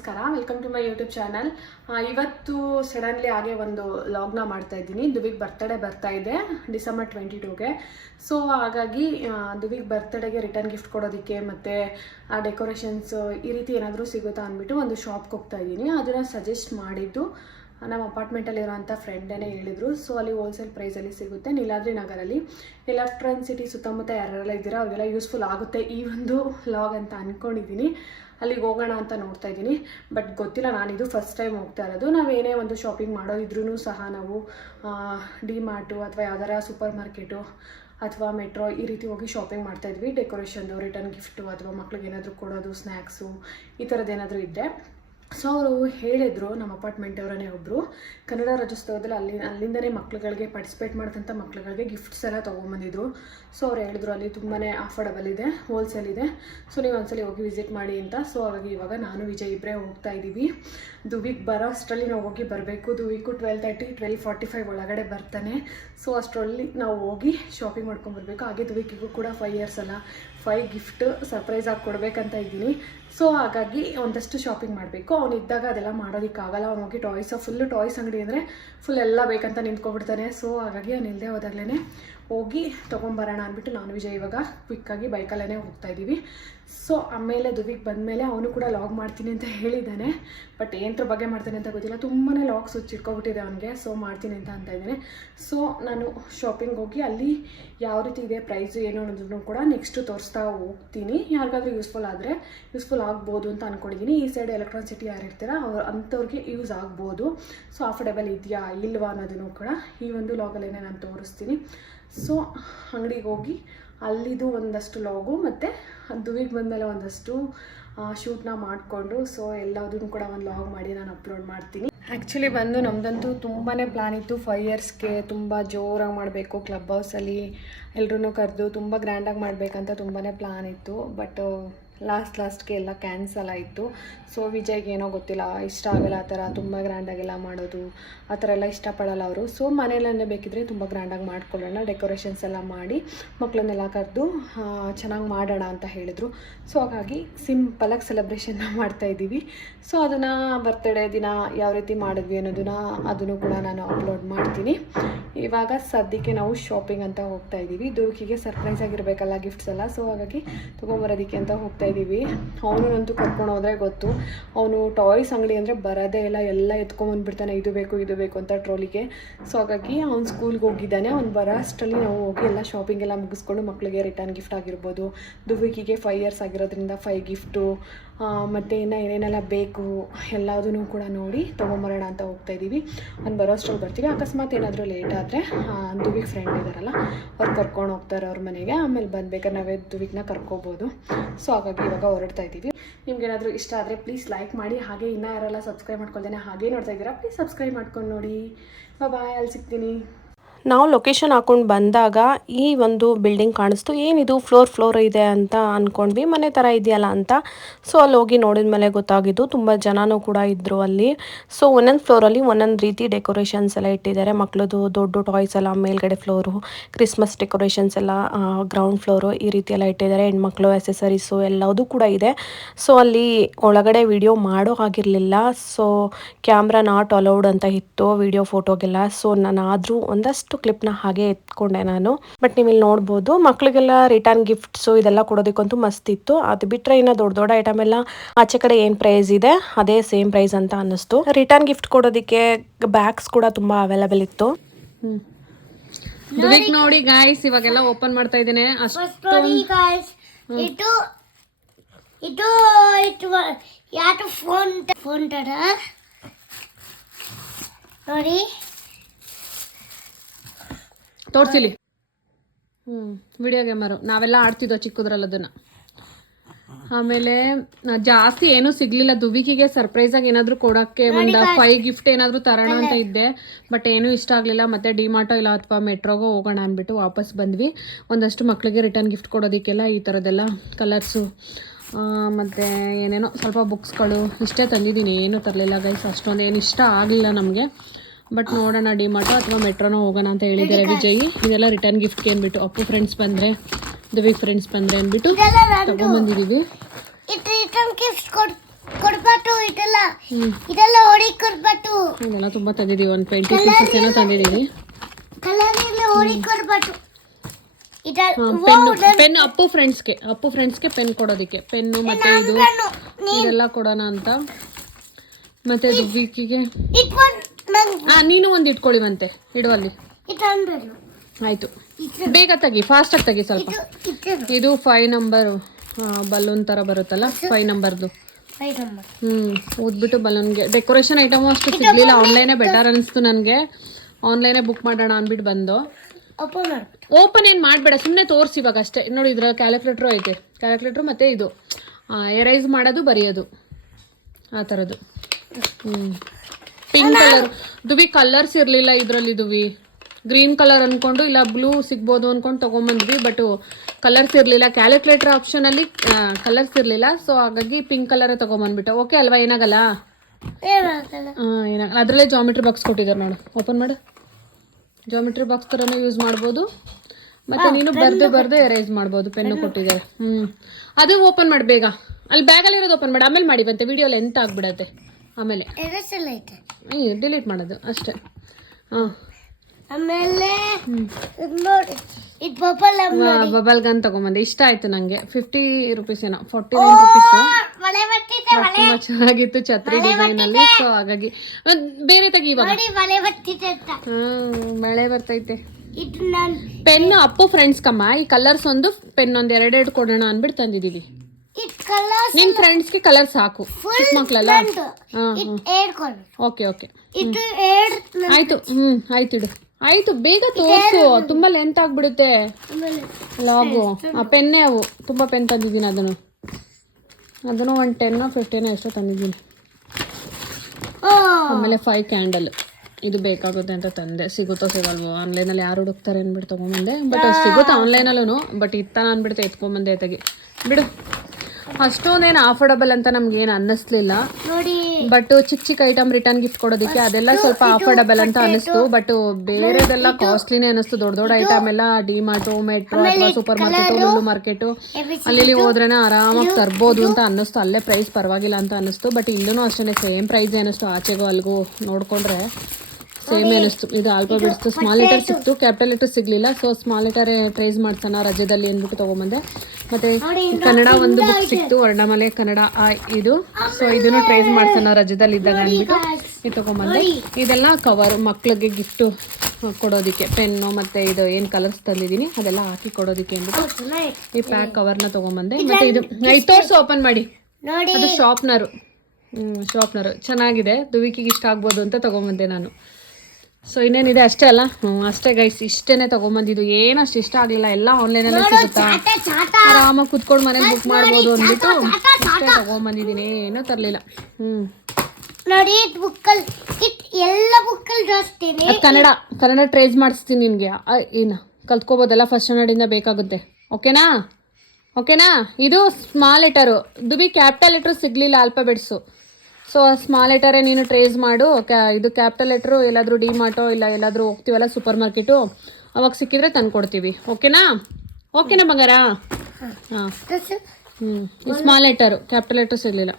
ನಮಸ್ಕಾರ, welcome to my YouTube channel. ಇವತ್ತು suddenly ಹಾಗೆ ಒಂದು ಲಾಗ್ನ ಮಾಡ್ತಾ ಇದ್ದೀನಿ. ದುವಿಗ್ ಬರ್ತ್ಡೇ ಬರ್ತಾ ಇದೆ ಡಿಸೆಂಬರ್ 22ಗೆ. ಸೊ ಹಾಗಾಗಿ ದುವಿಗ್ ಬರ್ತ್ಡೇಗೆ ರಿಟರ್ನ್ ಗಿಫ್ಟ್ ಕೊಡೋದಕ್ಕೆ ಮತ್ತು ಡೆಕೋರೇಷನ್ಸ್ ಈ ರೀತಿ ಏನಾದರೂ ಸಿಗುತ್ತಾ ಅಂದ್ಬಿಟ್ಟು ಒಂದು ಶಾಪ್ಗೆ ಹೋಗ್ತಾ ಇದ್ದೀನಿ. ಅದನ್ನು ಸಜೆಸ್ಟ್ ಮಾಡಿದ್ದು ನಮ್ಮ ಅಪಾರ್ಟ್ಮೆಂಟಲ್ಲಿರೋಂಥ ಫ್ರೆಂಡೇ ಹೇಳಿದರು. ಸೊ ಅಲ್ಲಿ ಹೋಲ್ಸೇಲ್ ಪ್ರೈಸಲ್ಲಿ ಸಿಗುತ್ತೆ ನೀಲಾದ್ರಿ ನಗರಲ್ಲಿ. ಎಲೆಕ್ಟ್ರಾನಿಕ್ ಸಿಟಿ ಸುತ್ತಮುತ್ತ ಯಾರೆಲ್ಲ ಇದ್ದೀರಾ ಅವ್ರಿಗೆಲ್ಲ ಯೂಸ್ಫುಲ್ ಆಗುತ್ತೆ ಈ ಒಂದು ಲಾಗ್ ಅಂತ ಅಂದ್ಕೊಂಡಿದ್ದೀನಿ. ಅಲ್ಲಿಗೆ ಹೋಗೋಣ ಅಂತ ನೋಡ್ತಾ ಇದ್ದೀನಿ, ಬಟ್ ಗೊತ್ತಿಲ್ಲ, ನಾನಿದು ಫಸ್ಟ್ ಟೈಮ್ ಹೋಗ್ತಾ ಇರೋದು. ನಾವೇನೇ ಒಂದು ಶಾಪಿಂಗ್ ಮಾಡೋದಿದ್ರೂ ಸಹ ನಾವು ಡಿ ಮಾರ್ಟು ಅಥವಾ ಯಾವ್ದಾರ ಸೂಪರ್ ಮಾರ್ಕೆಟು ಅಥವಾ ಮೆಟ್ರೋ ಈ ರೀತಿ ಹೋಗಿ ಶಾಪಿಂಗ್ ಮಾಡ್ತಾಯಿದ್ವಿ. ಡೆಕೋರೇಷನ್ದು, ರಿಟರ್ನ್ ಗಿಫ್ಟು ಅಥವಾ ಮಕ್ಳಿಗೆ ಏನಾದರೂ ಕೊಡೋದು, ಸ್ನ್ಯಾಕ್ಸು ಈ ಥರದ್ದು ಏನಾದರೂ ಇದ್ದರೆ. ಸೊ ಅವರು ಹೇಳಿದರು, ನಮ್ಮ ಅಪಾರ್ಟ್ಮೆಂಟವರೇ ಒಬ್ಬರು ಕನ್ನಡ ರಾಜ್ಯೋತ್ಸವದಲ್ಲಿ ಅಲ್ಲಿಂದನೇ ಮಕ್ಳುಗಳಿಗೆ ಪಾರ್ಟಿಸಿಪೇಟ್ ಮಾಡಿದಂಥ ಮಕ್ಳುಗಳಿಗೆ ಗಿಫ್ಟ್ಸ್ ಎಲ್ಲ ತೊಗೊಂಬಂದಿದ್ರು. ಸೊ ಅವ್ರು ಹೇಳಿದ್ರು ಅಲ್ಲಿ ತುಂಬಾ ಅಫೋರ್ಡಬಲ್ ಇದೆ, ಹೋಲ್ಸೇಲ್ ಇದೆ, ಸೊ ನೀವು ಒಂದ್ಸಲಿ ಹೋಗಿ ವಿಸಿಟ್ ಮಾಡಿ ಅಂತ. ಸೊ ಹಾಗಾಗಿ ಇವಾಗ ನಾನು ವಿಜಯ್ ಇಬ್ಬರೇ ಹೋಗ್ತಾ ಇದ್ದೀವಿ. ದುವಿಗೆ ಬರೋ ಅಷ್ಟರಲ್ಲಿ ನಾವು ಹೋಗಿ ಬರಬೇಕು. ದುವಿಗೂ 12:30 12:45 ಒಳಗಡೆ ಬರ್ತಾನೆ. ಸೊ ಅಷ್ಟರಲ್ಲಿ ನಾವು ಹೋಗಿ ಶಾಪಿಂಗ್ ಮಾಡ್ಕೊಂಬರ್ಬೇಕು. ಹಾಗೆ ದುವಿಗಿಗೂ ಕೂಡ 5 ಇಯರ್ಸ್ ಅಲ್ಲ, 5 ಗಿಫ್ಟ್ ಸರ್ಪ್ರೈಸಾಗಿ ಕೊಡಬೇಕಂತ ಇದ್ದೀನಿ. ಸೊ ಹಾಗಾಗಿ ಒಂದಷ್ಟು ಶಾಪಿಂಗ್ ಮಾಡಬೇಕು. ಅವನಿದ್ದಾಗ ಅದೆಲ್ಲ ಮಾಡೋದಕ್ಕಾಗಲ್ಲ. ಅವ್ನು ಹೋಗಿ ಫುಲ್ಲು ಟಾಯ್ಸ್ ಅಂಗಡಿ ಅಂದರೆ ಫುಲ್ ಎಲ್ಲ ಬೇಕಂತ ನಿಂತ್ಕೊಬಿಡ್ತಾನೆ. ಸೊ ಹಾಗಾಗಿ ಅವ್ನು ಇಲ್ಲದೆ ಹೋದಾಗಲೇ ಹೋಗಿ ತೊಗೊಂಬರೋಣ ಅಂದ್ಬಿಟ್ಟು ನಾನು ವಿಜಯ್ ಇವಾಗ ಕ್ವಿಕ್ಕಾಗಿ ಬೈಕಲ್ಲೇ ಹೋಗ್ತಾ ಇದ್ದೀವಿ. ಸೊ ಆಮೇಲೆ ದುವಿಗೆ ಬಂದಮೇಲೆ ಅವನು ಕೂಡ ಲಾಗ್ ಮಾಡ್ತೀನಿ ಅಂತ ಹೇಳಿದ್ದಾನೆ, ಬಟ್ ಏನರ ಬಗ್ಗೆ ಮಾಡ್ತಾನೆ ಅಂತ ಗೊತ್ತಿಲ್ಲ. ತುಂಬಾ ಲಾಗ್ಸ್ ಹುಚ್ಚಿಟ್ಕೊಬಿಟ್ಟಿದೆ ಅವನಿಗೆ. ಸೊ ಮಾಡ್ತೀನಿ ಅಂತ ಇದ್ದಾನೆ. ಸೊ ನಾನು ಶಾಪಿಂಗ್ ಹೋಗಿ ಅಲ್ಲಿ ಯಾವ ರೀತಿ ಇದೆ, ಪ್ರೈಸು ಏನು ಅನ್ನೋದನ್ನು ಕೂಡ ನೆಕ್ಸ್ಟು ತೋರಿಸ್ತಾ ಹೋಗ್ತೀನಿ. ಯಾರಿಗಾದ್ರೂ ಯೂಸ್ಫುಲ್ ಆಗ್ಬೋದು ಅಂತ ಅಂದ್ಕೊಂಡಿದ್ದೀನಿ. ಈ ಸೈಡ್ ಎಲೆಕ್ಟ್ರಾನಿಕ್ ಸಿಟಿ ಯಾರು ಇರ್ತೀರ ಅಂಥವ್ರಿಗೆ ಯೂಸ್ ಆಗ್ಬೋದು. ಸೊ ಅಫೋರ್ಡೆಬಲ್ ಇದೆಯಾ ಇಲ್ವಾ ಅನ್ನೋದನ್ನು ಕೂಡ ಈ ಒಂದು ಲಾಗಲ್ಲೇ ನಾನು ತೋರಿಸ್ತೀನಿ. ಸೊ ಅಂಗಡಿಗೆ ಹೋಗಿ ಅಲ್ಲಿದು ಒಂದಷ್ಟು ಲಾಗು ಮತ್ತು ದುವಿಗೆ ಬಂದಮೇಲೆ ಒಂದಷ್ಟು ಶೂಟ್ನ ಮಾಡಿಕೊಂಡು ಸೊ ಎಲ್ಲದನ್ನು ಕೂಡ ಒಂದು ಲಾಗ್ ಮಾಡಿ ನಾನು ಅಪ್ಲೋಡ್ ಮಾಡ್ತೀನಿ. ಆ್ಯಕ್ಚುಲಿ ಬಂದು ನಮ್ಮದಂತೂ ತುಂಬಾ ಪ್ಲ್ಯಾನ್ ಇತ್ತು. 5 ಇಯರ್ಸ್ಗೆ ತುಂಬ ಜೋರಾಗಿ ಮಾಡಬೇಕು, ಕ್ಲಬ್ ಹೌಸಲ್ಲಿ ಎಲ್ಲರೂ ಕರೆದು ತುಂಬ ಗ್ರ್ಯಾಂಡಾಗಿ ಮಾಡಬೇಕಂತ ತುಂಬಾ ಪ್ಲ್ಯಾನ್ ಇತ್ತು. ಬಟ್ ಲಾಸ್ಟ್ಗೆ ಎಲ್ಲ ಕ್ಯಾನ್ಸಲ್ ಆಯಿತು. ಸೊ ವಿಜಯ್ಗೆ ಏನೋ ಗೊತ್ತಿಲ್ಲ, ಇಷ್ಟ ಆಗಲ್ಲ ಆ ಥರ ತುಂಬ ಗ್ರ್ಯಾಂಡಾಗೆಲ್ಲ ಮಾಡೋದು, ಆ ಥರ ಎಲ್ಲ ಇಷ್ಟಪಡಲ್ಲ ಅವರು. ಸೊ ಮನೆಯಲ್ಲೇ ಬೇಕಿದ್ರೆ ತುಂಬ ಗ್ರ್ಯಾಂಡಾಗಿ ಮಾಡ್ಕೊಳ್ಳೋಣ, ಡೆಕೋರೇಷನ್ಸ್ ಎಲ್ಲ ಮಾಡಿ ಮಕ್ಕಳನ್ನೆಲ್ಲ ಕರೆದು ಚೆನ್ನಾಗಿ ಮಾಡೋಣ ಅಂತ ಹೇಳಿದರು. ಸೊ ಹಾಗಾಗಿ ಸಿಂಪಲಾಗಿ ಸೆಲೆಬ್ರೇಷನ್ನ ಮಾಡ್ತಾಯಿದ್ದೀವಿ. ಸೊ ಅದನ್ನು ಬರ್ತ್ಡೇ ದಿನ ಯಾವ ರೀತಿ ಮಾಡಿದ್ವಿ ಅದನ್ನು ಕೂಡ ನಾನು ಅಪ್ಲೋಡ್ ಮಾಡ್ತೀನಿ. ಇವಾಗ ಸದ್ಯಕ್ಕೆ ನಾವು ಶಾಪಿಂಗ್ ಅಂತ ಹೋಗ್ತಾ ಇದ್ದೀವಿ. ದುವಿಗೆ ಸರ್ಪ್ರೈಸ್ ಆಗಿರಬೇಕಲ್ಲ ಗಿಫ್ಟ್ಸ್ ಎಲ್ಲ. ಸೊ ಹಾಗಾಗಿ ತೊಗೊಂಬರೋದಕ್ಕೆ ಅಂತ ಹೋಗ್ತಾ ಇದ್ದೀವಿ. ಅವನಂತೂ ಕರ್ಕೊಂಡು ಹೋದರೆ ಗೊತ್ತು, ಅವನು ಟಾಯ್ಸ್ ಅಂಗಡಿ ಅಂದರೆ ಬರೋದೇ ಇಲ್ಲ, ಎಲ್ಲ ಎತ್ಕೊಂಬಂದ್ಬಿಡ್ತಾನೆ, ಇದು ಬೇಕು ಅಂತ ಟ್ರೋಲಿಗೆ. ಸೊ ಹಾಗಾಗಿ ಅವ್ನು ಸ್ಕೂಲ್ಗೆ ಹೋಗಿದ್ದಾನೆ. ಅವ್ನು ಬರೋ ಅಷ್ಟರಲ್ಲಿ ನಾವು ಹೋಗಿ ಎಲ್ಲ ಶಾಪಿಂಗ್ ಎಲ್ಲ ಮುಗಿಸ್ಕೊಂಡು ಮಕ್ಕಳಿಗೆ ರಿಟರ್ನ್ ಗಿಫ್ಟ್ ಆಗಿರ್ಬೋದು, ದುವಿಗೆ 5 ಇಯರ್ಸ್ ಆಗಿರೋದ್ರಿಂದ 5 ಗಿಫ್ಟು ಮತ್ತು ಇನ್ನು ಏನೇನೆಲ್ಲ ಬೇಕು ಎಲ್ಲದನ್ನೂ ಕೂಡ ನೋಡಿ ತೊಗೊಂಬರೋಣ ಅಂತ ಹೋಗ್ತಾ ಇದ್ದೀವಿ. ಅವ್ನು ಬರೋ ಅಷ್ಟರಲ್ಲಿ ಬರ್ತೀವಿ. ಅಕಸ್ಮಾತ್ ಏನಾದರೂ ಲೇಟ್ ಆದರೆ ದುವಿಗೆ ಫ್ರೆಂಡ್ ಇದ್ದಾರಲ್ಲ ಅವ್ರು ಕರ್ಕೊಂಡು ಹೋಗ್ತಾರೆ ಅವ್ರ ಮನೆಗೆ. ಆಮೇಲೆ ಬಂದ್ಬೇಕಾದ್ರೆ ನಾವೇ ದುವಿಗ್ನ ಕರ್ಕೋಬೋದು. ಸೊ ಹಾಗಾಗಿ ಇವಾಗ ಹೊರಡ್ತಾ ಇದ್ದೀವಿ. ನಿಮ್ಗೇನಾದರೂ ಇಷ್ಟ ಆದರೆ ಪ್ಲೀಸ್ ಲೈಕ್ ಮಾಡಿ. ಹಾಗೆ ಇನ್ನೂ ಯಾರೆಲ್ಲ ಸಬ್ಸ್ಕ್ರೈಬ್ ಮಾಡ್ಕೊಳ್ತೇನೆ ಹಾಗೆ ನೋಡ್ತಾ ಇದ್ದೀರಾ, ಪ್ಲೀಸ್ ಸಬ್ಸ್ಕ್ರೈಬ್ ಮಾಡ್ಕೊಂಡು ನೋಡಿ. ಬಾಯ್, ಅಲ್ಲಿ ಸಿಗ್ತೀನಿ. ನಾವು ಲೊಕೇಶನ್ ಹಾಕೊಂಡು ಬಂದಾಗ ಈ ಒಂದು ಬಿಲ್ಡಿಂಗ್ ಕಾಣಿಸ್ತು. ಏನಿದು ಫ್ಲೋರ್ ಇದೆ ಅಂತ ಅಂದ್ಕೊಂಡ್ವಿ, ಮನೆ ಥರ ಇದೆಯಲ್ಲ ಅಂತ. ಸೊ ಅಲ್ಲಿ ಹೋಗಿ ನೋಡಿದ ಮೇಲೆ ಗೊತ್ತಾಗಿದ್ದು ತುಂಬ ಜನನೂ ಕೂಡ ಇದ್ದರು ಅಲ್ಲಿ. ಸೊ ಒಂದೊಂದು ಫ್ಲೋರಲ್ಲಿ ಒಂದೊಂದು ರೀತಿ ಡೆಕೋರೇಷನ್ಸ್ ಎಲ್ಲ ಇಟ್ಟಿದ್ದಾರೆ. ಮಕ್ಕಳದು ದೊಡ್ಡ ಟಾಯ್ಸ್ ಎಲ್ಲ ಮೇಲ್ಗಡೆ ಫ್ಲೋರು, ಕ್ರಿಸ್ಮಸ್ ಡೆಕೋರೇಷನ್ಸ್ ಎಲ್ಲ ಗ್ರೌಂಡ್ ಫ್ಲೋರು ಈ ರೀತಿ ಎಲ್ಲ ಇಟ್ಟಿದ್ದಾರೆ. ಹೆಣ್ಮಕ್ಳು ಆಕ್ಸೆಸರೀಸು ಎಲ್ಲದೂ ಕೂಡ ಇದೆ. ಸೊ ಅಲ್ಲಿ ಒಳಗಡೆ ವಿಡಿಯೋ ಮಾಡೋ ಆಗಿರಲಿಲ್ಲ. ಸೊ ಕ್ಯಾಮ್ರಾ ನಾಟ್ ಅಲೌಡ್ ಅಂತ ಇತ್ತು ವಿಡಿಯೋ ಫೋಟೋಗೆಲ್ಲ. ಸೊ ನಾನು ಆದರೂ ಒಂದಷ್ಟು ಕ್ಲಿಪ್ನ ಹಾಗೆ ಎತ್ಕೊಂಡೆ ನಾನು. ಬಟ್ ನೀವು ಇಲ್ಲಿ ನೋಡ್ಬೋದು ಮಕ್ಕಳಿಗೆಲ್ಲ ರಿಟರ್ನ್ ಗಿಫ್ಟ್ಸು ಇದೆಲ್ಲ ಕೊಡೋದಕ್ಕಂತೂ ಮಸ್ತ್ ಇತ್ತು. ಅದು ಬಿಟ್ಟರೆ ಇನ್ನು ದೊಡ್ಡ ಐಟಮ್ ಎಲ್ಲ ಆಚೆ ಕಡೆ ಏನು ಪ್ರೈಸ್ ಇದೆ ಅದೇ ಸೇಮ್ ಪ್ರೈಸ್ ಅಂತ ಅನ್ನಿಸ್ತು. ರಿಟರ್ನ್ ಗಿಫ್ಟ್ ಕೊಡೋದಕ್ಕೆ ಬ್ಯಾಗ್ಸ್ ಕೂಡ ತುಂಬ ಅವೈಲೇಬಲ್ ಇತ್ತು. ನೋಡಿ ಗಾಯ್ಸ್, ಇವಾಗೆಲ್ಲ ಓಪನ್ ಮಾಡ್ತಾ ಇದ್ದೇನೆ. ನೋಡಿ ತೋರಿಸಿಲಿ. ವಿಡಿಯೋ ಗೇಮರು ನಾವೆಲ್ಲ ಆಡ್ತಿದ್ದೋ ಚಿಕ್ಕದ್ರಲ್ಲಿ ಅದನ್ನು. ಆಮೇಲೆ ಜಾಸ್ತಿ ಏನೂ ಸಿಗ್ಲಿಲ್ಲ. ದುವಿಕಿಗೆ ಸರ್ಪ್ರೈಸಾಗಿ ಏನಾದರೂ ಕೊಡೋಕ್ಕೆ ಒಂದು 5 ಗಿಫ್ಟ್ ಏನಾದರೂ ತರೋಣ ಅಂತ ಇದ್ದೆ, ಬಟ್ ಏನೂ ಇಷ್ಟ ಆಗಲಿಲ್ಲ. ಮತ್ತು ಡಿಮಾರ್ಟೋ ಇಲ್ಲ ಅಥವಾ ಮೆಟ್ರೋಗೋ ಹೋಗೋಣ ಅಂದ್ಬಿಟ್ಟು ವಾಪಸ್ ಬಂದ್ವಿ. ಒಂದಷ್ಟು ಮಕ್ಕಳಿಗೆ ರಿಟರ್ನ್ ಗಿಫ್ಟ್ ಕೊಡೋದಕ್ಕೆಲ್ಲ ಈ ಥರದ್ದೆಲ್ಲ ಕಲರ್ಸು ಮತ್ತು ಏನೇನೋ ಸ್ವಲ್ಪ ಬುಕ್ಸ್ಗಳು ಇಷ್ಟೇ ತಂದಿದ್ದೀನಿ, ಏನೂ ತರಲಿಲ್ಲ ಗೈಸ್. ಅಷ್ಟೊಂದು ಏನು ಇಷ್ಟ ಆಗಲಿಲ್ಲ ನಮಗೆ. ಬಟ್ ನೋಡೋಣ ಡಿಮಾರ್ಟೋ ಅಥವಾ ಮೆಟ್ರೋನೋ ಹೋಗೋಣ ಅಂತ ಹೇಳಿದ್ದಾರೆ ವಿಜಯ್. ಇದೆಲ್ಲ ರಿಟರ್ನ್ ಗಿಫ್ಟ್ಗೆ ಅಂದ್ಬಿಟ್ಟು ಅಪ್ಪು ಫ್ರೆಂಡ್ಸ್ ಬಂದರೆ ದುವಿಗ್ ಫ್ರೆಂಡ್ಸ್ ಬಂದರೆ ಅಂದ್ಬಿಟ್ಟು ತೊಗೊಂಬಂದಿದ್ದೀವಿ. ಕೊಡ್ಬಾಟು ಇದೆಲ್ಲ ಹೊಡಿ ಕೊಡ್ಬಾಟು ಇದೆಲ್ಲ ತುಂಬಾ ತಂದಿದೀವಿ, ಒಂದು 20 ಪೀಸಸ್ ಏನೋ ತಂದಿದೀವಿ. ಕಲರಲ್ಲಿ ಹೊಡಿ ಕೊಡ್ಬಾಟು ಪೆನ್ ಅಪ್ಪು ಫ್ರೆಂಡ್ಸ್ಗೆ ಪೆನ್ ಕೊಡೋದಕ್ಕೆ, ಪೆನ್ನು ಮತ್ತೆ ಇದೆಲ್ಲ ಕೊಡೋಣ ಅಂತ. ಮತ್ತೆ ವೀಕಿಗೆ ನೀನು ಒಂದು ಇಟ್ಕೊಳ್ಳಿವಂತೆ, ಇಡುವಲ್ಲಿ. ಆಯ್ತು, ಬೇಗ ತೆಗಿ, ಫಾಸ್ಟಾಗಿ ತೆಗಿ ಸ್ವಲ್ಪ. ಇದು 5 ನಂಬರ್ ಬಲೂನ್ ತರ ಬರುತ್ತಲ್ಲ, 5 ನಂಬರ್ದು. ಊದ್ಬಿಟ್ಟು ಬಲೂನ್ಗೆ ಡೆಕೋರೇಷನ್ ಐಟಮು ಅಷ್ಟು ಸಿಗ್ಲಿಲ್ಲ, ಆನ್ಲೈನೇ ಬೆಟರ್ ಅನಿಸ್ತು ನನಗೆ. ಆನ್ಲೈನೇ ಬುಕ್ ಮಾಡೋಣ ಅಂದ್ಬಿಟ್ಟು ಬಂದು. ಓಪನ್ ಏನು ಮಾಡಬೇಡ, ಸುಮ್ಮನೆ ತೋರಿಸಿ ಇವಾಗ ಅಷ್ಟೇ. ನೋಡಿ ಇದ್ರಲ್ಲಿ ಕ್ಯಾಲ್ಕುಲೇಟ್ರು ಐತೆ, ಕ್ಯಾಲ್ಕುಲೇಟ್ರು ಮತ್ತು ಇದು ಎರೈಸ್ ಮಾಡೋದು ಬರೆಯೋದು ಆ ಥರದ್ದು. ಪಿಂಕ್ ಕಲರ್ ದುವಿ, ಕಲರ್ಸ್ ಇರಲಿಲ್ಲ ಇದರಲ್ಲಿ. ದುವಿ ಗ್ರೀನ್ ಕಲರ್ ಅಂದ್ಕೊಂಡು, ಇಲ್ಲ ಬ್ಲೂ ಸಿಗ್ಬೋದು ಅಂದ್ಕೊಂಡು ತೊಗೊಂಬಂದ್ವಿ, ಬಟ್ ಕಲರ್ಸ್ ಇರಲಿಲ್ಲ. ಕ್ಯಾಲ್ಕುಲೇಟರ್ ಆಪ್ಷನಲ್ಲಿ ಕಲರ್ಸ್ ಇರಲಿಲ್ಲ, ಸೊ ಹಾಗಾಗಿ ಪಿಂಕ್ ಕಲರೇ ತೊಗೊಂಬಂದ್ಬಿಟ್ಟು. ಓಕೆ ಅಲ್ವಾ, ಏನಾಗಲ್ಲ? ಏನಾಗಲ್ಲ. ಅದರಲ್ಲೇ ಜಾಮಿಟ್ರಿ ಬಾಕ್ಸ್ ಕೊಟ್ಟಿದ್ದಾರೆ ನೋಡು, ಓಪನ್ ಮಾಡು. ಜಾಮಿಟ್ರಿ ಬಾಕ್ಸ್ ಥರನೂ ಯೂಸ್ ಮಾಡ್ಬೋದು, ಮತ್ತು ನೀನು ಬರ್ದು ಎರೇಸ್ ಮಾಡ್ಬೋದು. ಪೆನ್ನು ಕೊಟ್ಟಿದ್ದಾರೆ. ಅದು ಓಪನ್ ಮಾಡಿ ಬೇಗ, ಅಲ್ಲಿ ಬ್ಯಾಗಲ್ಲಿರೋದು ಓಪನ್ ಮಾಡಿ, ಆಮೇಲೆ ಮಾಡಿ ಬಂತೆ. ವಿಡಿಯೋ ಲೆಂತ್ ಆಗಿಬಿಡತ್ತೆ ಆಮೇಲೆ. ಡಿಲೀಟ್ ಮಾಡೋದು ಅಷ್ಟೇ. ಆಮೇಲೆ ಬಬಲ್ ಗನ್ ತಗೊಂಬಂದೆ, ಇಷ್ಟ ಆಯ್ತು ನಂಗೆ. 50 ರುಪೀಸ್ ಏನೋ, 49 ರುಪೀಸ್. ತುಂಬಾ ಚೆನ್ನಾಗಿತ್ತು ಛತ್ರಿ ಡಿಸೈನ್ ಅಲ್ಲಿ, ಸೊ ಹಾಗಾಗಿ ಬೇರೆ ತೆಗಿ ಇವಾಗ. ಮಳೆ ಬರ್ತೈತೆ. ಪೆನ್ ಅಪ್ಪು ಫ್ರೆಂಡ್ಸ್ ಕಮ್ಮ, ಈ ಕಲರ್ಸ್ ಒಂದು ಪೆನ್ ಒಂದು 2 ಕೊಡೋಣ ಅನ್ಬಿಟ್ಟು ತಂದಿದೀವಿ. ನಿನ್ ಫ್ರೆಂಡ್ಸ್ಗೆ ಕಲರ್ ಸಾಕು, ಚಿಕ್ಕ ಮಕ್ಳಲ್ಲ. ಓಕೆ ಆಯ್ತು. ಆಯ್ತು ಇಡು. ಆಯ್ತು, ಬೇಗ ತೋರಿಸು, ತುಂಬಾ ಲೆಂತ್ ಆಗ್ಬಿಡುತ್ತೆ ಲಾಗು. ಪೆನ್ನೇ ಅವು, ತುಂಬಾ ಪೆನ್ ತಂದಿದ್ದೀನಿ. ಅದನ್ನು ಒಂದು 10 15 ಎಷ್ಟೋ ತಂದಿದ್ದೀನಿ. ಆಮೇಲೆ 5 ಕ್ಯಾಂಡಲ್, ಇದು ಬೇಕಾಗುತ್ತೆ ಅಂತ ತಂದೆ. ಸಿಗುತ್ತೋ ಸಿಗಲ್ವೋ, ಆನ್ಲೈನಲ್ಲಿ ಯಾರು ಹುಡುಕ್ತಾರೆ ಅಂದ್ಬಿಟ್ಟು ತೊಗೊಂಬಂದೆ. ಬಟ್ ಅದು ಸಿಗುತ್ತೆ ಆನ್ಲೈನಲ್ಲೂ, ಬಟ್ ಇತ್ತಾನ ಅಂದ್ಬಿಟ್ಟು ಎತ್ಕೊಂಬಂದೆ ತೆಗಿ ಬಿಡು. ಅಷ್ಟೊಂದೇನು ಅಫೋರ್ಡಬಲ್ ಅಂತ ನಮ್ಗೇನು ಅನ್ನಿಸ್ಲಿಲ್ಲ. ಬಟ್ ಚಿಕ್ಕ ಐಟಮ್ ರಿಟರ್ನ್ ಗಿಫ್ಟ್ ಕೊಡೋದಕ್ಕೆ ಅದೆಲ್ಲ ಸ್ವಲ್ಪ ಅಫೋರ್ಡಬಲ್ ಅಂತ ಅನಿಸ್ತು. ಬಟ್ ಬೇರೆದೆಲ್ಲ ಕಾಸ್ಟ್ಲಿನೇ ಅನಿಸ್ತು. ದೊಡ್ಡ ಐಟಮ್ ಎಲ್ಲ ಡಿಮಾರ್ಟು, ಮೆಟ್ರೋ ಅಥವಾ ಸೂಪರ್ ಮಾರ್ಕೆಟು, ಲುಲು ಮಾರ್ಕೆಟು ಅಲ್ಲಿ ಹೋದ್ರೇನೆ ಆರಾಮಾಗಿ ತರ್ಬೋದು ಅಂತ ಅನ್ನಿಸ್ತು. ಅಲ್ಲೇ ಪ್ರೈಸ್ ಪರವಾಗಿಲ್ಲ ಅಂತ ಅನ್ನಿಸ್ತು. ಬಟ್ ಇಲ್ಲೂ ಅಷ್ಟೇ ಸೇಮ್ ಪ್ರೈಸ್ ಅನ್ನಿಸ್ತು. ಆಚೆಗೂ ಅಲ್ಗೂ ನೋಡಿಕೊಂಡ್ರೆ ಸೇಮ್ ಅನ್ನಿಸ್ತು. ಇದು ಆಲ್ಫಾ ಬಿಡಿಸ್ತು. ಸ್ಮಾಲ್ ಲೆಟರ್ ಸಿಕ್ತು, ಕ್ಯಾಪಿಟಲ್ ಲೆಟರ್ ಸಿಗಲಿಲ್ಲ. ಸೊ ಸ್ಮಾಲ್ ಲೆಟರ್ ಟ್ರೈಸ್ ಮಾಡ್ಸೋಣ ರಜದಲ್ಲಿ ಅಂದ್ಬಿಟ್ಟು ತೊಗೊಂಬಂದೆ. ಮತ್ತು ಕನ್ನಡ ಒಂದು ಬುಕ್ ಸಿಕ್ತು, ವರ್ಣಮಾಲೆ ಕನ್ನಡ ಇದು. ಸೊ ಇದನ್ನು ಟ್ರೈಸ್ ಮಾಡ್ಸೋಣ ರಜದಲ್ಲಿ ಇದ್ದಾಗ ಅಂದ್ಬಿಟ್ಟು ಇದು ತೊಗೊಂಬಂದೆ. ಇದೆಲ್ಲ ಕವರ್ ಮಕ್ಳಿಗೆ ಗಿಫ್ಟು ಕೊಡೋದಕ್ಕೆ, ಪೆನ್ನು ಮತ್ತು ಇದು ಏನು ಕಲರ್ಸ್ ತಂದಿದ್ದೀನಿ ಅದೆಲ್ಲ ಹಾಕಿ ಕೊಡೋದಕ್ಕೆ ಅಂದ್ಬಿಟ್ಟು ಈ ಪ್ಯಾಕ್ ಕವರ್ನ ತೊಗೊಂಬಂದೆ. ಮತ್ತು ಇದು ತೋರ್ಸು, ಓಪನ್ ಮಾಡಿ. ಅದು ಶಾರ್ಪ್ನರು ಚೆನ್ನಾಗಿದೆ, ದುವಿಕಿಗೆ ಇಷ್ಟ ಆಗ್ಬೋದು ಅಂತ ತೊಗೊಂಬಂದೆ ನಾನು. ಸೊ ಇನ್ನೇನಿದೆ ಅಷ್ಟೇ ಅಲ್ಲ. ಅಷ್ಟೇ ಗೈಸ್, ಇಷ್ಟೇನೆ ತೊಗೊಂಬಂದಿದ್ದು. ಏನಷ್ಟು ಇಷ್ಟ ಆಗಲಿಲ್ಲ, ಎಲ್ಲ ಆನ್ಲೈನಲ್ಲೇ ಸಿಗುತ್ತಾ, ಆರಾಮಾಗಿ ಕುತ್ಕೊಂಡು ಮನೇಲಿ ಬುಕ್ ಮಾಡ್ಬೋದು ಅಂದ್ಬಿಟ್ಟು ಅಷ್ಟೇ ತೊಗೊಂಬಂದಿದ್ದೀನಿ, ಏನೂ ತರಲಿಲ್ಲ. ನೋಡಿ ಎಲ್ಲ ಬುಕ್ಕಲ್ಲಿ ಜಾಸ್ತಿ ಕನ್ನಡ ಟ್ರೇಸ್ ಮಾಡಿಸ್ತೀನಿ ನಿನಗೆ. ಏನು ಕಲ್ತ್ಕೋಬೋದಲ್ಲ, ಫಸ್ಟ್ ಸ್ಟ್ಯಾಂಡರ್ಡಿಂದ ಬೇಕಾಗುತ್ತೆ. ಓಕೆನಾ. ಇದು small letter, Dhubri capital letter ಸಿಗಲಿಲ್ಲ, ಆಲ್ಫಾಬೆಟ್ಸು. ಸೊ ಸ್ಮಾಲ್ ಲೆಟರೇ ನೀನು ಟ್ರೇಸ್ ಮಾಡು. ಇದು ಕ್ಯಾಪಿಟಲ್ ಲೆಟ್ರು ಎಲ್ಲಾದರೂ ಡಿಮಾರ್ಟೋ ಇಲ್ಲ ಎಲ್ಲಾದರೂ ಹೋಗ್ತೀವಲ್ಲ ಸೂಪರ್ ಮಾರ್ಕೆಟು, ಅವಾಗ ಸಿಕ್ಕಿದ್ರೆ ತಂದು ಕೊಡ್ತೀವಿ. ಓಕೆನಾ ಬಂಗಾರ? ಹಾಂ. ಈ ಸ್ಮಾಲ್ ಲೆಟರು, ಕ್ಯಾಪಿಟಲ್ ಲೆಟ್ರು ಸಿಗಲಿಲ್ಲ.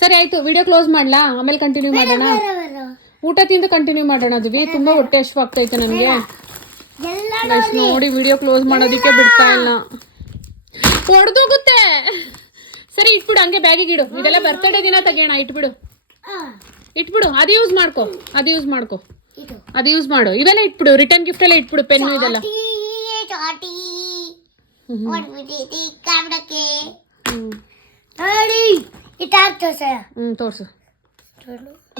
ಸರಿ ಆಯಿತು, ವಿಡಿಯೋ ಕ್ಲೋಸ್ ಮಾಡಲಾ? ಆಮೇಲೆ ಕಂಟಿನ್ಯೂ ಮಾಡೋಣ. ಊಟ ತಿಂದು ಕಂಟಿನ್ಯೂ ಮಾಡೋಣ. ದುವಿ ತುಂಬ ಹೊಟ್ಟೆ ಹಶ್ವು ಆಗ್ತೈತೆ ನನಗೆ. ನೋಡಿ ವಿಡಿಯೋ ಕ್ಲೋಸ್ ಮಾಡೋದಕ್ಕೆ ಬಿಡ್ತಾ ಇಲ್ಲ, ಹೊಡೆದೋಗುತ್ತೆ. ಸರಿ ಇಟ್ಬಿಡು, ಹಂಗೆ ಬ್ಯಾಗಿಗೆ ಇಡು. ಇದೆಲ್ಲ ಬರ್ತಡೇ ದಿನ ತೆಗಿಯೋಣ. ಇಟ್ಬಿಡು. ಅದು ಯೂಸ್ ಮಾಡು. ಇವೆಲ್ಲ ಇಟ್ಬಿಡು, ರಿಟರ್ನ್ ಗಿಫ್ಟ್ ಎಲ್ಲ ಇಟ್ಬಿಡು. ಪೆನ್ನು ಇದೆಲ್ಲ ತೋರ್ಸು,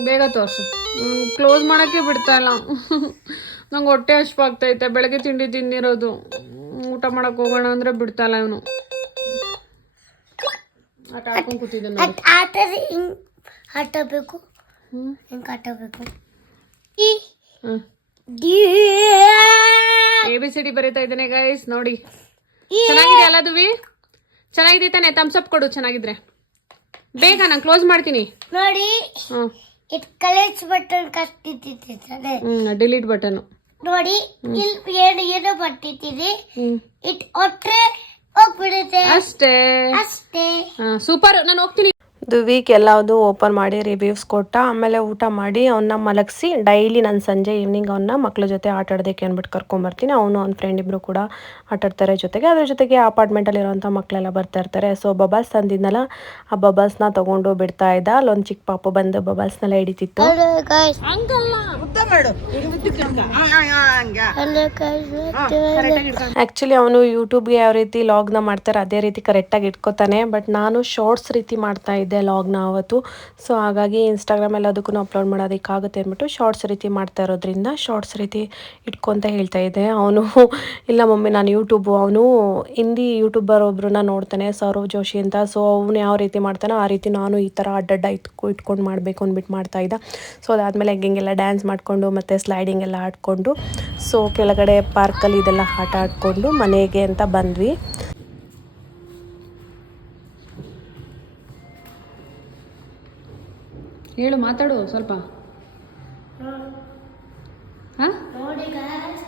ಬೇಗ ತೋರ್ಸು. ಕ್ಲೋಸ್ ಮಾಡಕ್ಕೆ ಬಿಡ್ತಾ ಇಲ್ಲ. ನಂಗೆ ಹೊಟ್ಟೆ ಹಶ್ವು ಆಗ್ತೈತೆ. ಬೆಳಗ್ಗೆ ತಿಂಡಿ ತಿಂದಿರೋದು, ಊಟ ಮಾಡಕ್ ಹೋಗೋಣ ಅಂದ್ರೆ ಬಿಡ್ತಾ ಇಲ್ಲ ಇವನು. ABCD ಬರೀತಾ ಇದ್ದೇನೆ ಗೈಸ್, ನೋಡಿ. ಚೆನ್ನಾಗಿದೆ ಅಲ್ಲ ದುವಿ? ಚೆನ್ನಾಗಿದೆ ತಾನೆ? ಥಮ್ಸ್ ಅಪ್ ಕೊಡು ಚೆನ್ನಾಗಿದ್ರೆ. ಬೇಗ ನಾನು ಕ್ಲೋಸ್ ಮಾಡ್ತೀನಿ. ನೋಡಿ, ಕಲೆಕ್ಟ್ ಬಟನ್ ಕಟ್ಟಿಟ್ಟಿದೆ, ಡಿಲೀಟ್ ಬಟನ್ ನೋಡಿ. ಇಲ್ಲಿ ಏನೋ ಬರ್ತಿದೆ, ಇಟ್ ಒಟ್ರೆ ಹೋಗ್ಬಿಡುತ್ತೆ. ಅಷ್ಟೇ. ಸೂಪರ್. ನಾನು ಹೋಗ್ತೀನಿ. ವೀಕ್ ಎಲ್ಲದು ಓಪನ್ ಮಾಡಿ ರಿವ್ಯೂಸ್ ಕೊಟ್ಟ. ಆಮೇಲೆ ಊಟ ಮಾಡಿ ಅವನ್ನ ಮಲಗಿಸಿ ಡೈಲಿ ನಾನು ಸಂಜೆ ಈವ್ನಿಂಗ್ ಅವನ್ನ ಮಕ್ಳ ಜೊತೆ ಆಟ ಆಡೋದಕ್ಕೆ ಅಂದ್ಬಿಟ್ಟು ಕರ್ಕೊಂಬರ್ತೀನಿ. ಅವನು ಅವ್ನ ಫ್ರೆಂಡ್ ಇಬ್ಬರು ಕೂಡ ಆಟ ಆಡ್ತಾರೆ ಜೊತೆಗೆ. ಅದ್ರ ಜೊತೆಗೆ ಅಪಾರ್ಟ್ಮೆಂಟಲ್ಲಿರೋಂಥ ಮಕ್ಕಳೆಲ್ಲ ಬರ್ತಾ ಇರ್ತಾರೆ. ಸೊ ಬಬಲ್ಸ್ ತಂದಿದ್ನಲ್ಲ, ಆ ಬಬಲ್ಸ್ನ ತೊಗೊಂಡು ಬಿಡ್ತಾ ಇದ್ದ. ಅಲ್ಲೊಂದು ಚಿಕ್ಕ ಪಾಪು ಬಂದು ಬಬಲ್ಸ್ನೆಲ್ಲ ಹಿಡಿತಿತ್ತು. Hello guys. ಆ್ಯಕ್ಚುಲಿ ಅವನು ಯೂಟ್ಯೂಬ್ಗೆ ಯಾವ ರೀತಿ ಲಾಗ್ನ ಮಾಡ್ತಾರೆ ಅದೇ ರೀತಿ ಕರೆಕ್ಟಾಗಿ ಇಟ್ಕೋತಾನೆ. ಬಟ್ ನಾನು ಶಾರ್ಟ್ಸ್ ರೀತಿ ಮಾಡ್ತಾ ಇದ್ದೆ ಲಾಗ್ನ ಅವತ್ತು. ಸೊ ಹಾಗಾಗಿ ಇನ್ಸ್ಟಾಗ್ರಾಮ್ ಎಲ್ಲದಕ್ಕೂ ಅಪ್ಲೋಡ್ ಮಾಡೋದಕ್ಕಾಗುತ್ತೆ ಅಂದ್ಬಿಟ್ಟು ಶಾರ್ಟ್ಸ್ ರೀತಿ ಮಾಡ್ತಾ ಇರೋದ್ರಿಂದ ಶಾರ್ಟ್ಸ್ ರೀತಿ ಇಟ್ಕೊಂತ ಹೇಳ್ತಾ ಇದ್ದೆ. ಅವನು ಇಲ್ಲ ಮಮ್ಮಿ ನಾನು ಯೂಟ್ಯೂಬು, ಅವನು ಹಿಂದಿ ಯೂಟ್ಯೂಬರ್ ಒಬ್ರನ್ನ ನೋಡ್ತಾನೆ ಸೌರವ್ ಜೋಶಿ ಅಂತ. ಸೊ ಅವನು ಯಾವ ರೀತಿ ಮಾಡ್ತಾನೋ ಆ ರೀತಿ ನಾನು ಈ ಥರ ಅಡ್ಡಡ್ಡ ಇಟ್ಕೊಂಡು ಮಾಡಬೇಕು ಅಂದ್ಬಿಟ್ಟು ಮಾಡ್ತಾ ಇದ್ದ. ಸೊ ಅದಾದಮೇಲೆ ಹೆಂಗೆಲ್ಲ ಡ್ಯಾನ್ಸ್ ಮಾಡಿಕೊಂಡು ಮತ್ತು ಸ್ಲೈಡಿಂಗ್ ಎಲ್ಲ ಆಡಿಕೊಂಡು ಸೊ ಕೆಳಗಡೆ ಪಾರ್ಕಲ್ಲಿ ಇದೆಲ್ಲ ಆಟ ಆಡಿಕೊಂಡು ಮನೆಗೆ ಅಂತ ಬಂದ್ವಿ. ಹೇಳು, ಮಾತಾಡು ಸ್ವಲ್ಪ. ಹಾಂ ನೋಡಿ guys,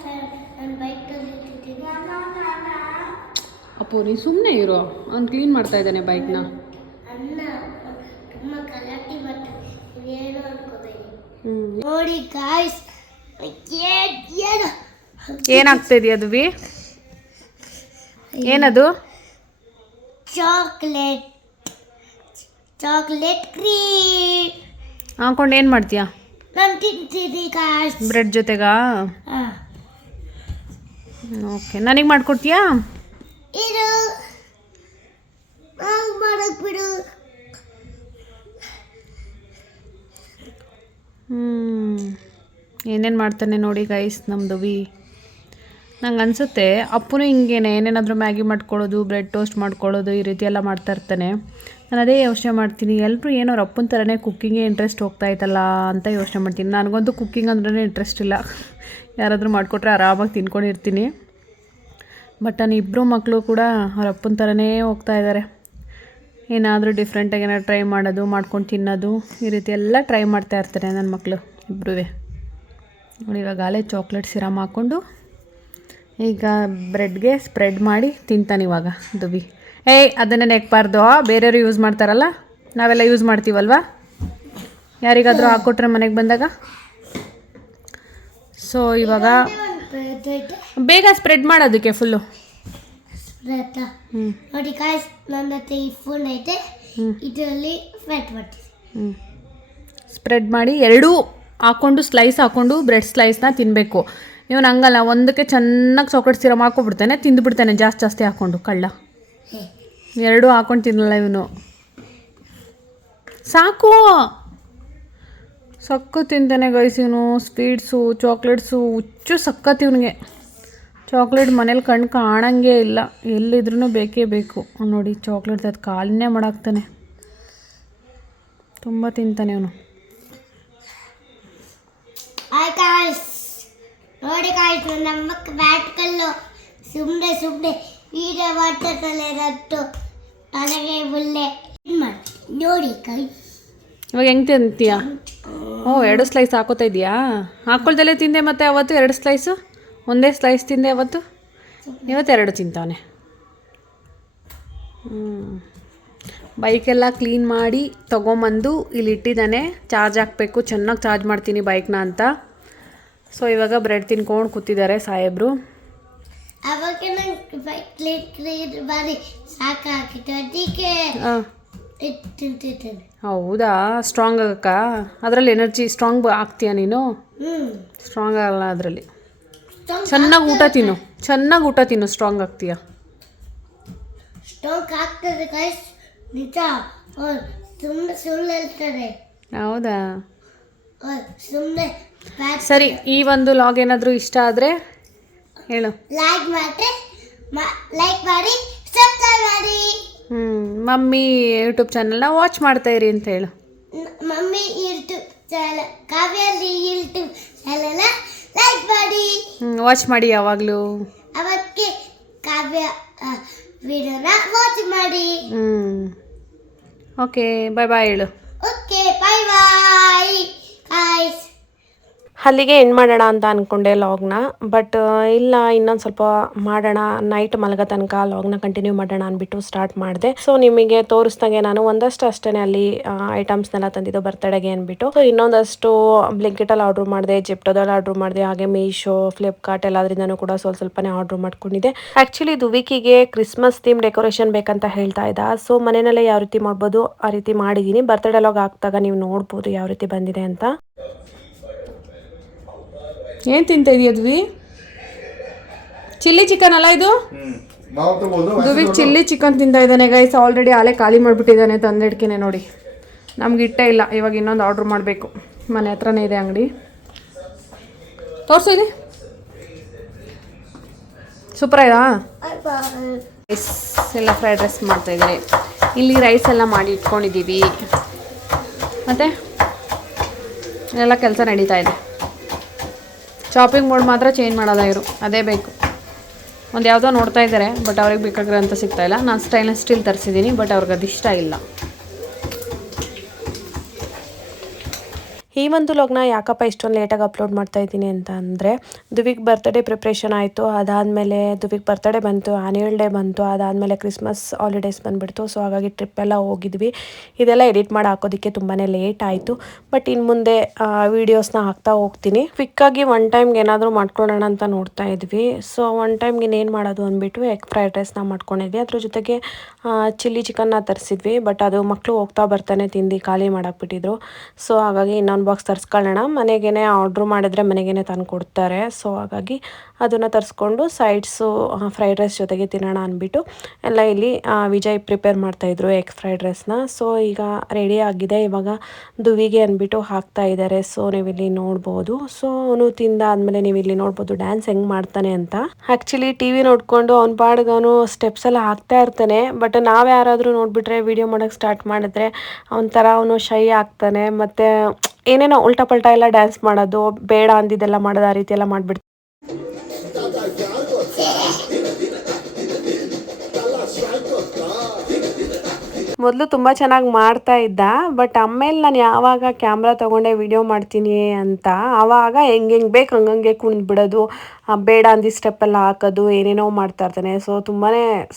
ನಾನು ಬೈಕ್ ಅಪ್ಪು ನೀ ಸುಮ್ಮನೆ ಇರೋ, ಅವ್ನು ಕ್ಲೀನ್ ಮಾಡ್ತಾ ಇದ್ದಾನೆ ಬೈಕ್ನ. ಅಣ್ಣ ತುಂಬ ಗಲಾಟೆ ಮಾಡ್ತಾನೆ, ಏನು ಅನ್ಕೋಬೇಡಿ. ನೋಡಿ ಗಾಯ್ಸ್, ಏನಾಗ್ತಾ ಇದೆಯಾ ಅದು ವಿ? ಏನದು? ಚಾಕ್ಲೇಟ್ ಕ್ರೀಮ್ ಹಾಕೊಂಡು ಏನು ಮಾಡ್ತೀಯಾ? ನಾನು ತಿಂತೀನಿ ಗಾಯ್ಸ್. ಬ್ರೆಡ್ ಜೊತೆಗಾ? ಓಕೆ, ನನಗೆ ಮಾಡಿಕೊಡ್ತೀಯಾ? ಇದು ಮಾಡಕ್ ಬಿಡು. ಏನೇನು ಮಾಡ್ತಾನೆ ನೋಡಿ ಗೈಸ್ ನಮ್ಮದು ವಿ. ನಂಗೆ ಅನಿಸುತ್ತೆ ಅಪ್ಪನೂ ಹಿಂಗೇನೆ ಏನೇನಾದರೂ ಮ್ಯಾಗಿ ಮಾಡ್ಕೊಳ್ಳೋದು, ಬ್ರೆಡ್ ಟೋಸ್ಟ್ ಮಾಡ್ಕೊಳ್ಳೋದು, ಈ ರೀತಿ ಎಲ್ಲ ಮಾಡ್ತಾ ಇರ್ತಾನೆ. ನಾನು ಅದೇ ಯೋಚನೆ ಮಾಡ್ತೀನಿ, ಎಲ್ಲರೂ ಏನೋ ಅವ್ರ ಅಪ್ಪನ ಥರನೇ ಕುಕ್ಕಿಂಗೇ ಇಂಟ್ರೆಸ್ಟ್ ಹೋಗ್ತಾ ಇತ್ತಲ್ಲ ಅಂತ ಯೋಚನೆ ಮಾಡ್ತೀನಿ. ನನಗಂತೂ ಕುಕ್ಕಿಂಗ್ ಅಂದ್ರೆ ಇಂಟ್ರೆಸ್ಟ್ ಇಲ್ಲ. ಯಾರಾದರೂ ಮಾಡಿಕೊಟ್ರೆ ಆರಾಮಾಗಿ ತಿನ್ಕೊಂಡಿರ್ತೀನಿ. ಬಟ್ ನಾನು ಇಬ್ಬರು ಮಕ್ಕಳು ಕೂಡ ಅವ್ರ ಅಪ್ಪನ ಥರನೇ ಹೋಗ್ತಾ ಇದ್ದಾರೆ. ಏನಾದರೂ ಡಿಫ್ರೆಂಟಾಗಿ ಏನಾದ್ರು ಟ್ರೈ ಮಾಡೋದು, ಮಾಡ್ಕೊಂಡು ತಿನ್ನೋದು, ಈ ರೀತಿ ಎಲ್ಲ ಟ್ರೈ ಮಾಡ್ತಾ ಇರ್ತಾರೆ ನನ್ನ ಮಕ್ಕಳು ಇಬ್ಬರೂ. ನೋಡಿ ಇವಾಗ ಅಲ್ಲೇ ಚಾಕ್ಲೇಟ್ ಸಿರಮ್ ಹಾಕ್ಕೊಂಡು ಈಗ ಬ್ರೆಡ್ಗೆ ಸ್ಪ್ರೆಡ್ ಮಾಡಿ ತಿಂತಾನೆ ಇವಾಗ ದುಬಿ. ಅದನ್ನೇ ನೆಕ್ಬಾರ್ದು, ಬೇರೆಯವರು ಯೂಸ್ ಮಾಡ್ತಾರಲ್ಲ, ನಾವೆಲ್ಲ ಯೂಸ್ ಮಾಡ್ತೀವಲ್ವ, ಯಾರಿಗಾದರೂ ಹಾಕ್ಕೊಟ್ರೆ ಮನೆಗೆ ಬಂದಾಗ. ಸೊ ಇವಾಗ ಬೇಗ ಸ್ಪ್ರೆಡ್ ಮಾಡೋದಕ್ಕೆ ಫುಲ್ಲು. ನೋಡಿ ಗಾಯ್ಸ್, ನನ್ನ ಹತ್ರ ಈ ಫೋನ್ ಐತೆ, ಇದರಲ್ಲಿ ಫ್ಯಾಟ್ ಮಾಡ್ತೀವಿ. ಸ್ಪ್ರೆಡ್ ಮಾಡಿ ಎರಡೂ ಹಾಕ್ಕೊಂಡು ಸ್ಲೈಸ್ ಹಾಕ್ಕೊಂಡು ಬ್ರೆಡ್ ಸ್ಲೈಸ್ನ ತಿನ್ನಬೇಕು. ಇವನು ಹಂಗಲ್ಲ, ಒಂದಕ್ಕೆ ಚೆನ್ನಾಗಿ ಚಾಕ್ಲೇಟ್ ಸಿರಮ್ ಹಾಕ್ಕೊಬಿಡ್ತಾನೆ, ತಿಂದುಬಿಡ್ತಾನೆ ಜಾಸ್ತಿ ಹಾಕ್ಕೊಂಡು. ಕಳ್ಳ ಎರಡೂ ಹಾಕ್ಕೊಂಡು ತಿನ್ನಲ್ಲ ಇವನು. ಸಾಕು ಸಕ್ಕು ತಿಂತಾನೆ ಗೈಸ್ ಇವನು. ಸ್ವೀಟ್ಸು ಚಾಕ್ಲೇಟ್ಸು ಹುಚ್ಚು ಸಕ್ಕತ್ತು ಇವನಿಗೆ. ಚಾಕ್ಲೇಟ್ ಮನೇಲಿ ಕಣ್ಣು ಕಾಣಂಗೆ ಇಲ್ಲ, ಎಲ್ಲಿದ್ರೂ ಬೇಕೇ ಬೇಕು. ನೋಡಿ ಚಾಕ್ಲೇಟ್ ಅದು ಕಾಲನ್ನೇ ಮಾಡಾಕ್ತಾನೆ, ತುಂಬ ತಿಂತಾನೆ ಅವನು. ನೋಡಿ ಗಾಯ್ಸ್, ನಮ್ಮ ಬ್ಯಾಟ್ ಕಲ್ಲು ಸುಮ್ಮನೆ ವೀಡಿಯೋ ಮಾಡ್ತಕ್ಕಲ್ಲ ರಟ್ಟು ನನಗೆ ಒಳ್ಳೆ ನೋಡಿ ಗಾಯ್ಸ್. ಇವಾಗ ಹೆಂಗೆ ತಿಂತೀಯಾ? ಎರಡು ಸ್ಲೈಸ್ ಹಾಕೋತಾ ಇದೆಯಾ? ಹಾಕ್ಕೊಳ್ದಲ್ಲೇ ತಿಂದೆ ಮತ್ತೆ ಅವತ್ತು 2 ಸ್ಲೈಸು, ಒಂದೇ ಸ್ಲೈಸ್ ತಿಂದೆ ಅವತ್ತು, ಇವತ್ತು 2 ತಿಂತಾನೆ. ಬೈಕೆಲ್ಲ ಕ್ಲೀನ್ ಮಾಡಿ ತೊಗೊಂಬಂದು ಇಲ್ಲಿ ಇಟ್ಟಿದ್ದಾನೆ. ಚಾರ್ಜ್ ಹಾಕಬೇಕು, ಚೆನ್ನಾಗಿ ಚಾರ್ಜ್ ಮಾಡ್ತೀನಿ ಬೈಕ್ನ ಅಂತ. ಸೊ ಇವಾಗ ಬ್ರೆಡ್ ತಿನ್ಕೊಂಡು ಕೂತಿದ್ದಾರೆ ಸಾಹೇಬ್ರು. ಅವಾಗ ನಂಗೆ ಕ್ಲೀನ್ ಮಾಡಿ ಸಾಕಾಗಿತ್ತು, ಅದಕ್ಕೆ ತಿಂತಿದ್ದೇನೆ. ಹೌದಾ? ಸ್ಟ್ರಾಂಗ್ ಆಗಕ್ಕ? ಅದರಲ್ಲಿ ಎನರ್ಜಿ ಸ್ಟ್ರಾಂಗ್ ಆಗ್ತೀಯಾ ನೀನು? ಸ್ಟ್ರಾಂಗ್ ಆಗಲ್ಲ ಅದರಲ್ಲಿ. ಚೆನ್ನಾಗಿ ಊಟ ತಿನ್ನು, ಸ್ಟ್ರಾಂಗ್ ಆಗ್ತೀಯಾ? ಸ್ಟ್ರಾಂಗ್ ಆಗ್ತದೆ ಗೈಸ್, ನಿಜ. ಸುಳ್ಳು ಹೇಳ್ತಾರೆ. ಹೌದಾ? ಸುಮ್ಮನೆ. ಸರಿ, ಈ ಒಂದು ಲಾಗ್ ಏನಾದರೂ ಇಷ್ಟ ಆದರೆ ಹೇಳು. ಲೈಕ್ ಮಾಡಿ ಸಬ್ಸ್ಕ್ರೈಬ್ ಮಾಡಿ. ಮಮ್ಮಿ ಯೂಟ್ಯೂಬ್ ಚಾನಲ್ನ ವಾಚ್ ಮಾಡ್ತಾ ಇರಿ ಅಂತ ಹೇಳು. ಮಮ್ಮಿ ಯೂಟ್ಯೂಬ್ ಚಾನಲ್, ಕಾವ್ಯಲ್ಲಿ ಯೂಟ್ಯೂಬ್ ಚಾನಲ್ನ ಲೈಕ್ ಮಾಡಿ. ವಾಚ್ ಮಾಡಿ ಯಾವಾಗಲೂ. ಅವಕ್ಕೆ ಕಾವ್ಯ ವಿಡಿಯೋನ ವಾಚ್ ಮಾಡಿ. ಓಕೆ, ಬಾಯ್ ಬಾಯ್ ಹೇಳು. ಓಕೆ, ಬಾಯ್ ಬಾಯ್ ಗಾಯ್ಸ್. ಅಲ್ಲಿಗೆ ಎಂಡ್ ಮಾಡೋಣ ಅಂತ ಅಂದ್ಕೊಂಡೆ ಲಾಗ್ನ. ಬಟ್ ಇಲ್ಲ, ಇನ್ನೊಂದು ಸ್ವಲ್ಪ ಮಾಡೋಣ, ನೈಟ್ ಮಲಗೋ ತನಕ ಲಾಗ್ನ ಕಂಟಿನ್ಯೂ ಮಾಡೋಣ ಅಂದ್ಬಿಟ್ಟು ಸ್ಟಾರ್ಟ್ ಮಾಡಿದೆ. ಸೊ ನಿಮಗೆ ತೋರಿಸ್ದಂಗೆ ನಾನು ಒಂದಷ್ಟು ಅಷ್ಟೇ ಅಲ್ಲಿ ಐಟಮ್ಸ್ನೆಲ್ಲ ತಂದಿದ್ದು ಬರ್ತಡೆಗೆ ಅಂದ್ಬಿಟ್ಟು. ಸೊ ಇನ್ನೊಂದಷ್ಟು ಬ್ಲಿಂಕಿಟಲ್ಲಿ ಆರ್ಡ್ರ್ ಮಾಡಿದೆ, ಜೆಪ್ಟೋದಲ್ಲಿ ಆರ್ಡ್ರ್ ಮಾಡಿದೆ, ಹಾಗೆ ಮೀಶೋ, ಫ್ಲಿಪ್ಕಾರ್ಟ್ ಎಲ್ಲದ್ರಿಂದನೂ ಕೂಡ ಸ್ವಲ್ಪನೇ ಆರ್ಡ್ರ್ ಮಾಡ್ಕೊಂಡಿದ್ದೆ. ಆ್ಯಕ್ಚುಲಿ ದುವಿಕಿಗೆ ಕ್ರಿಸ್ಮಸ್ ಥೀಮ್ ಡೆಕೋರೇಷನ್ ಬೇಕಂತ ಹೇಳ್ತಾ ಇದ್ದ. ಸೊ ಮನೆಯಲ್ಲೇ ಯಾವ ರೀತಿ ಮಾಡ್ಬೋದು ಆ ರೀತಿ ಮಾಡಿದ್ದೀನಿ. ಬರ್ತಡೇ ಲಾಗ್ ಹಾಕ್ದಾಗ ನೀವು ನೋಡ್ಬೋದು ಯಾವ ರೀತಿ ಬಂದಿದೆ ಅಂತ. ಏನು ತಿಂತ ಇದೆಯದ್ವಿ? ಚಿಲ್ಲಿ ಚಿಕನ್ ಅಲ್ಲ ಇದು? ದುವಿಗ್ ಚಿಲ್ಲಿ ಚಿಕನ್ ತಿಂತ ಇದ್ದಾನೆ ಗೈಸ್. ಆಲ್ರೆಡಿ ಆಲೇ ಖಾಲಿ ಮಾಡಿಬಿಟ್ಟಿದ್ದಾನೆ ತಂದಿಡ್ಕಿನೇ ನೋಡಿ. ನಮ್ಗೆ ಇಟ್ಟೇ ಇಲ್ಲ, ಇವಾಗ ಇನ್ನೊಂದು ಆರ್ಡ್ರ್ ಮಾಡಬೇಕು. ಮನೆ ಹತ್ರನೇ ಇದೆ ಅಂಗಡಿ. ತೋರಿಸು ಇಲ್ಲಿ. ಸೂಪರ್ ಆಯ್ತಾ? ರೈಸ್ ಎಲ್ಲ ಫ್ರೈಡ್ ರೈಸ್ ಮಾಡ್ತಾಯಿದ್ದಾರೆ. ಇಲ್ಲಿ ರೈಸ್ ಎಲ್ಲ ಮಾಡಿ ಇಟ್ಕೊಂಡಿದ್ದೀವಿ. ಮತ್ತು ಎಲ್ಲ ಕೆಲಸ ನಡೀತಾ ಇದೆ. ಶಾಪಿಂಗ್ ಮೋಡ್ ಮಾತ್ರ ಚೇಂಜ್ ಮಾಡೋದ ಇರು, ಅದೇ ಬೇಕು. ಒಂದು ಯಾವುದೋ ನೋಡ್ತಾ ಇದ್ದಾರೆ, ಬಟ್ ಅವ್ರಿಗೆ ಬೇಕಾಗಿರೋಂಥ ಸಿಗ್ತಾಯಿಲ್ಲ. ನಾನು ಸ್ಟೈನ್ಲೆಸ್ ಸ್ಟೀಲ್ ತರಿಸಿದ್ದೀನಿ, ಬಟ್ ಅವ್ರಿಗೆ ಅದು ಇಷ್ಟ ಇಲ್ಲ. ಈ ಒಂದು ಲಾಗ್ನ ಯಾಕಪ್ಪ ಇಷ್ಟೊಂದು ಲೇಟಾಗಿ ಅಪ್ಲೋಡ್ ಮಾಡ್ತಾ ಇದ್ದೀನಿ ಅಂತ ಅಂದರೆ, ದುವಿಗ್ ಬರ್ತ್ಡೇ ಪ್ರಿಪ್ರೇಷನ್ ಆಯಿತು. ಅದಾದಮೇಲೆ ದುವಿಗ್ ಬರ್ತ್ಡೇ ಬಂತು, ಆ್ಯನ್ಯುವಲ್ ಡೇ ಬಂತು, ಅದಾದಮೇಲೆ ಕ್ರಿಸ್ಮಸ್ ಹಾಲಿಡೇಸ್ ಬಂದುಬಿಡ್ತು. ಸೊ ಹಾಗಾಗಿ ಟ್ರಿಪ್ ಎಲ್ಲ ಹೋಗಿದ್ವಿ. ಇದೆಲ್ಲ ಎಡಿಟ್ ಮಾಡಿ ಹಾಕೋದಕ್ಕೆ ತುಂಬಾ ಲೇಟ್ ಆಯಿತು. ಬಟ್ ಇನ್ನು ಮುಂದೆ ವೀಡಿಯೋಸ್ನ ಹಾಕ್ತಾ ಹೋಗ್ತೀನಿ. ಕ್ವಿಕ್ಕಾಗಿ ಒನ್ ಟೈಮ್ಗೆ ಏನಾದರೂ ಮಾಡ್ಕೊಳ್ಳೋಣ ಅಂತ ನೋಡ್ತಾ ಇದ್ವಿ. ಸೊ ಒನ್ ಟೈಮ್ಗೆ ಇನ್ನೇನು ಮಾಡೋದು ಅಂದ್ಬಿಟ್ಟು ಎಗ್ ಫ್ರೈಡ್ ರೈಸ್ನ ಮಾಡ್ಕೊಂಡಿದ್ವಿ. ಅದ್ರ ಜೊತೆಗೆ ಚಿಲ್ಲಿ ಚಿಕನ್ನ ತರಿಸಿದ್ವಿ. ಬಟ್ ಅದು ಮಕ್ಕಳು ಹೋಗ್ತಾ ಬರ್ತಾನೆ ತಿಂದು ಖಾಲಿ ಮಾಡಾಕ್ಬಿಟ್ಟಿದ್ರು. ಸೊ ಹಾಗಾಗಿ ಇನ್ನೊಂದು ಬಾಕ್ಸ್ ತರಿಸ್ಕೊಳ್ಳೋಣ, ಮನೆಗೇ ಆರ್ಡ್ರ್ ಮಾಡಿದ್ರೆ ಮನೆಗೇ ತಂದು ಕೊಡ್ತಾರೆ. ಸೊ ಹಾಗಾಗಿ ಅದನ್ನು ತರಿಸ್ಕೊಂಡು ಸೈಡ್ಸು ಫ್ರೈಡ್ ರೈಸ್ ಜೊತೆಗೆ ತಿನ್ನೋಣ ಅಂದ್ಬಿಟ್ಟು ಎಲ್ಲ ಇಲ್ಲಿ ವಿಜಯ್ ಪ್ರಿಪೇರ್ ಮಾಡ್ತಾಯಿದ್ರು ಎಗ್ ಫ್ರೈಡ್ ರೈಸ್ನ. ಸೊ ಈಗ ರೆಡಿ ಆಗಿದೆ. ಇವಾಗ ದುವಿಗೆ ಅಂದ್ಬಿಟ್ಟು ಹಾಕ್ತಾ ಇದ್ದಾರೆ. ಸೊ ನೀವಿಲ್ಲಿ ನೋಡ್ಬೋದು. ಸೊ ಅವನು ತಿಂದಾದ್ಮೇಲೆ ನೀವು ಇಲ್ಲಿ ನೋಡ್ಬೋದು ಡ್ಯಾನ್ಸ್ ಹೆಂಗೆ ಮಾಡ್ತಾನೆ ಅಂತ. ಆ್ಯಕ್ಚುಲಿ ಟಿ ವಿ ನೋಡಿಕೊಂಡು ಅವ್ನ ಪಾಡಿಗೆ ಅವನು ಸ್ಟೆಪ್ಸ್ ಎಲ್ಲ ಹಾಕ್ತಾ ಇರ್ತಾನೆ. ಬಟ್ ನಾವು ಯಾರಾದರೂ ನೋಡಿಬಿಟ್ರೆ ವಿಡಿಯೋ ಮಾಡೋಕ್ಕೆ ಸ್ಟಾರ್ಟ್ ಮಾಡಿದ್ರೆ ಅವನ ಅವನು ಶೈ ಆಗ್ತಾನೆ. ಮತ್ತು ಏನೇನೋ ಉಲ್ಟಾ ಪಲ್ಟಾ ಎಲ್ಲ ಡ್ಯಾನ್ಸ್ ಮಾಡೋದು, ಬೇಡ ಅಂದಿದ್ದೆಲ್ಲ ಮಾಡೋದು, ಆ ರೀತಿ ಎಲ್ಲ ಮಾಡಿಬಿಡ್ತಾರೆ. ಮೊದಲು ತುಂಬ ಚೆನ್ನಾಗಿ ಮಾಡ್ತಾ ಇದ್ದ. ಬಟ್ ಆಮೇಲೆ ನಾನು ಯಾವಾಗ ಕ್ಯಾಮ್ರಾ ತೊಗೊಂಡೆ ವಿಡಿಯೋ ಮಾಡ್ತೀನಿ ಅಂತ ಆವಾಗ ಹೆಂಗೆ ಬೇಕು ಹಂಗಂಗೆ ಕುಣಿದ್ಬಿಡೋದು, ಬೇಡ ಅಂದಿ ಸ್ಟೆಪ್ಪೆಲ್ಲ ಹಾಕೋದು, ಏನೇನೋ ಮಾಡ್ತಾ ಇರ್ತಾನೆ. ಸೊ ತುಂಬಾ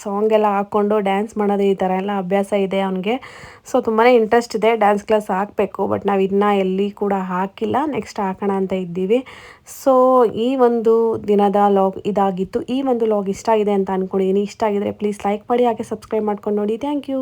ಸಾಂಗೆಲ್ಲ ಹಾಕ್ಕೊಂಡು ಡ್ಯಾನ್ಸ್ ಮಾಡೋದು, ಈ ಥರ ಎಲ್ಲ ಅಭ್ಯಾಸ ಇದೆ ಅವನಿಗೆ. ಸೊ ತುಂಬಾ ಇಂಟ್ರೆಸ್ಟ್ ಇದೆ. ಡ್ಯಾನ್ಸ್ ಕ್ಲಾಸ್ ಹಾಕಬೇಕು, ಬಟ್ ನಾವು ಇನ್ನೂ ಎಲ್ಲಿ ಕೂಡ ಹಾಕಿಲ್ಲ. ನೆಕ್ಸ್ಟ್ ಹಾಕೋಣ ಅಂತ ಇದ್ದೀವಿ. ಸೊ ಈ ಒಂದು ದಿನದ ಲಾಗ್ ಇದಾಗಿತ್ತು. ಈ ಒಂದು ಲಾಗ್ ಇಷ್ಟ ಆಗಿದೆ ಅಂತ ಅಂದ್ಕೊಂಡಿದ್ದೀನಿ. ಇಷ್ಟ ಆಗಿದ್ರೆ ಪ್ಲೀಸ್ ಲೈಕ್ ಮಾಡಿ, ಹಾಗೆ ಸಬ್ಸ್ಕ್ರೈಬ್ ಮಾಡ್ಕೊಂಡು ನೋಡಿ. Thank you.